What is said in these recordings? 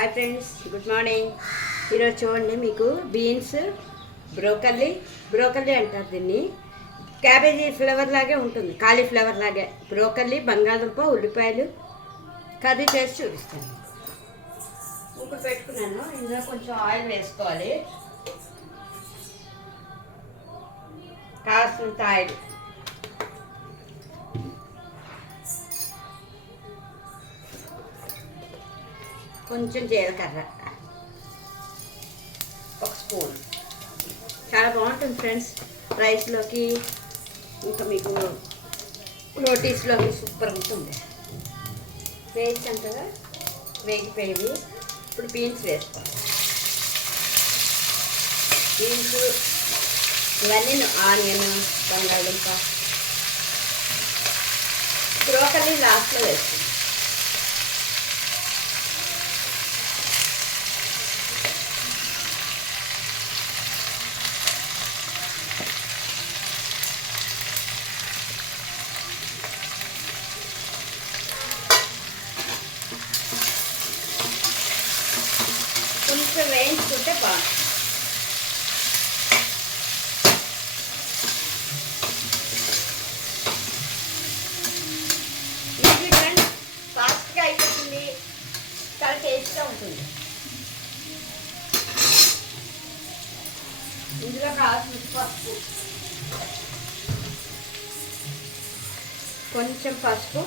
Hi friends, good morning. ఈరోజు చూడండి, మీకు బీన్స్, బ్రోకల్లీ అంటారు దీన్ని. క్యాబేజీ ఫ్లేవర్ లాగే ఉంటుంది, కాలీఫ్లవర్ లాగే. బ్రోకల్లీ, బంగాళదుంప, ఉల్లిపాయలు కర్రీ చేసి చూపిస్తాను. ఇప్పుడు పెట్టుకున్నాను. ఇందులో కొంచెం ఆయిల్ వేసుకోవాలి, కావాల్సినంత ఆయిల్. కొంచెం జీలకర్ర, ఒక స్పూన్. చాలా బాగుంటుంది ఫ్రెండ్స్, రైస్లోకి ఇంకా మీకు రోటీస్లోకి సూపర్ ఉంటుంది. వేసాం కదా, వేగిపోయి ఇప్పుడు బీన్స్ వేసుకోవాలి. బీన్స్ ఇవన్నీ ఆనియన్, బంగాళదుంప, బ్రోకల్లీ లాస్ట్లో వేసుకుంటాం. కొంచెం వేయించుకుంటే బాగుంటుంది. ఇది ఫ్రెండ్స్ ఫాస్ట్గా అయిపోతుంది, చాలా టేస్ట్గా ఉంటుంది. ఇందులో కావాల్సిన పసుపు, కొంచెం పసుపు,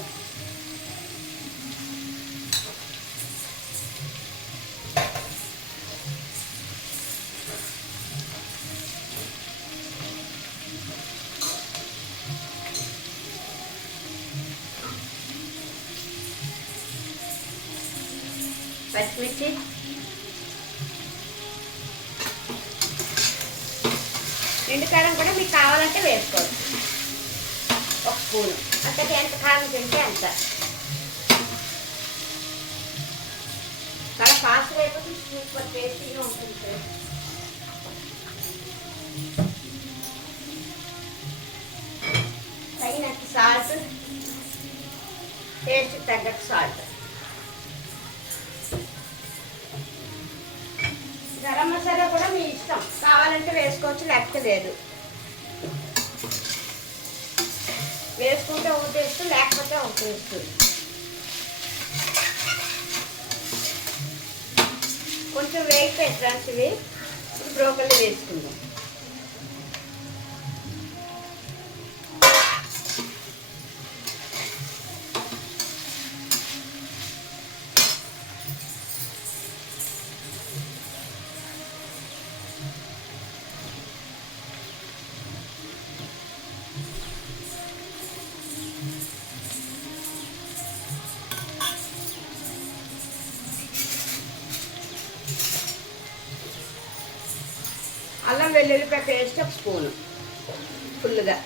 పచ్చిమిర్చి, ఎండుకారం కూడా మీకు కావాలంటే వేసుకోవచ్చు, ఒక స్పూను. అంతకి ఎంత కారం తింటే అంత. చాలా ఫాస్ట్గా అయిపోతుంది, సూపర్ టేస్టీగా ఉంటుంది సార్. తగినట్టు సాల్ట్, టేస్ట్ తగ్గట్టు సాల్ట్. గరం మసాలా కూడా మీ ఇష్టం, కావాలంటే వేసుకోవచ్చు, లేకపోతే లేదు. వేసుకుంటే ఒక టేస్ట్, లేకపోతే ఒక టేస్ట్. కొంచెం వేగిపోయి ఫ్రెండ్స్ ఇవి. బ్రోకల్లీ వేసుకుందాం. అల్లం వెల్లుల్లిపాయ పేస్ట్ ఒక స్పూను ఫుల్గా.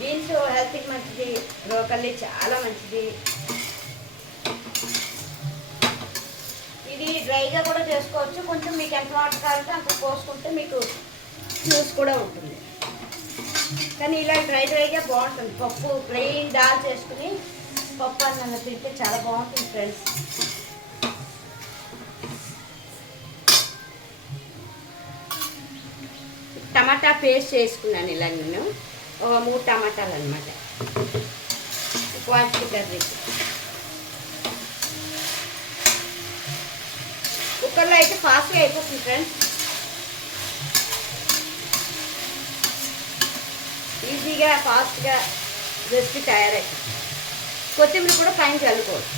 బీన్స్ హెల్త్కి మంచిది, బ్రోకల్లీ చాలా మంచిది. ఇది డ్రైగా కూడా చేసుకోవచ్చు, కొంచెం మీకు ఎంత వాటర్ కావాలంటే అంత పోసుకుంటే మీకు జ్యూస్ కూడా ఉంటుంది. కానీ ఇలా డ్రైగా బాగుంటుంది. పప్పు ప్లెయిన్ దాల్ చేసుకుని పప్పు అన్నంగా తింటే చాలా బాగుంటుంది ఫ్రెండ్స్. టమాటా పేస్ట్ చేసుకున్నాను ఇలా నేను, ఒక 3 టమాటాలు అనమాట క్వాంటిటీ కర్రీకి. కుక్కర్లో అయితే ఫాస్ట్గా అయిపోతుంది ఫ్రెండ్స్, ఈజీగా ఫాస్ట్గా రెసిపీ తయారైపోతుంది. కొత్తిమీర కూడా పైన చల్లుకోవచ్చు.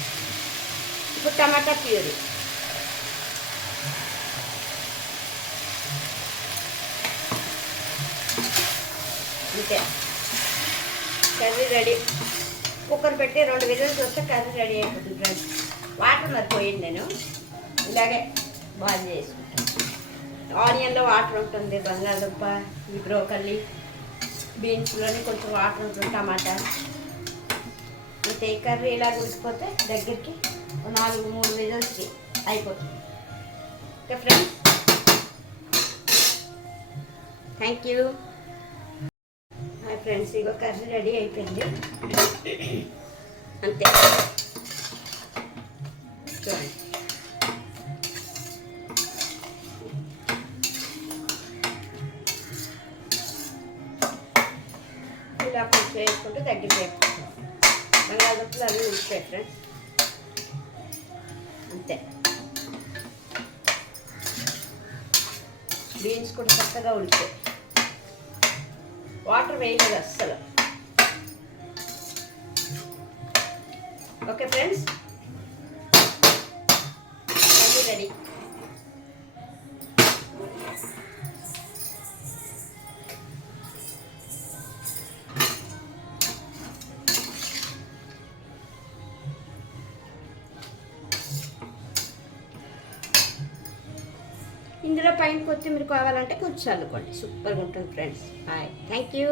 ఇప్పుడు టమాటా ప్యూరీ, అంతే, కర్రీ రెడీ. కుక్కర్ పెట్టి 2 విజిల్స్ వస్తే కర్రీ రెడీ అయిపోతుంది ఫ్రెండ్స్. వాటర్ మరిపోయింది, నేను ఇలాగే బాయిల్ చేసుకుంటాను. ఆనియన్లో వాటర్ ఉంటుంది, బంగాళదుంప, ఈ బ్రోకల్లీ బీన్స్లోని కొంచెం వాటర్ ఉంటుంది, టమాటా అంతే. కర్రీ ఇలా ఉడికిపోతే దగ్గరికి 4-3 విజిల్స్కి అయిపోతుంది. Okay friends, thank you. Hi friends, ego curry ready అయిపోయింది అంతే. చూడండి, ఇలా కొంచెం వేసుకుంటే దగ్గరికి వేసుకుంటాం. బంగాళదుంపలు అవి ఉడికిపోయాయి ఫ్రెండ్స్ అంతే. బీన్స్ కూడా చక్కగా ఉడికాయి, వాటర్ వేయలేదు అస్సలు. Okay friends, ready. ఇందులో పైన కొత్తిమీర కావాలంటే కొంచెం చల్లుకోండి, సూపర్గా ఉంటుంది ఫ్రెండ్స్. Hi, thank you.